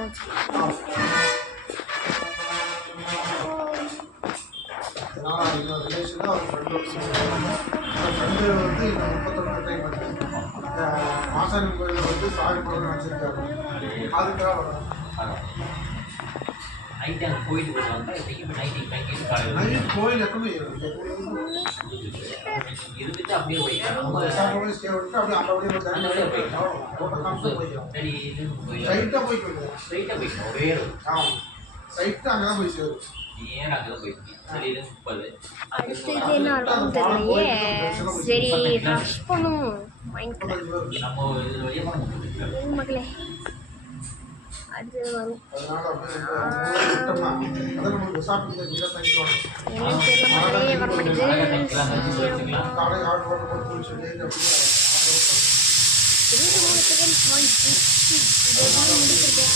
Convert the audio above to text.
வந்தாச்சு. இன்னொரு ரிலேஷன் ஒரு ஃப்ரெண்டு வந்து இன்னும் 31 டைம் வந்து இந்த மாசாணி கோயிலில் வந்து சாமி படம் நினச்சிருக்காரு. அதுக்காக வரும் நைட்டு அங்கே கோயிலுக்கு வருவாங்க. இப்போ நைட் கோயில் எப்பவுமே இருந்துட்டு அப்படியே போயிக்கலாம். ஸ்டே விட்டு அப்படியே அந்த வழியே ஸ்ட்ரைட்டாக போய்க்கலாம். ஸ்ட்ரைட்டாக போய்க்கலாம். ஒரே ஆமாம், ஸ்ட்ரைட்டாக அங்கே தான் போய் சேரும். ஏன் அங்கே தான் போயிருக்கு. வெளியில 30 அடுத்து இது என்ன இருக்கும் தெரியலையே. சரி ரஷ் பண்ணும் மைண்ட் நம்ம இது வழியாக பண்ண முடியும் மக்களே. அது வரும் அதனால அப்படியே விட்டோம்னா அதை நமக்கு சாப்பிட்டு என்னன்னு தெரியல மக்களே. வர மாட்டேங்குது. காலை ஆர்டர் போட்டு சொல்லி அப்படியே 23 செகண்ட் முடிச்சிருக்கேன்.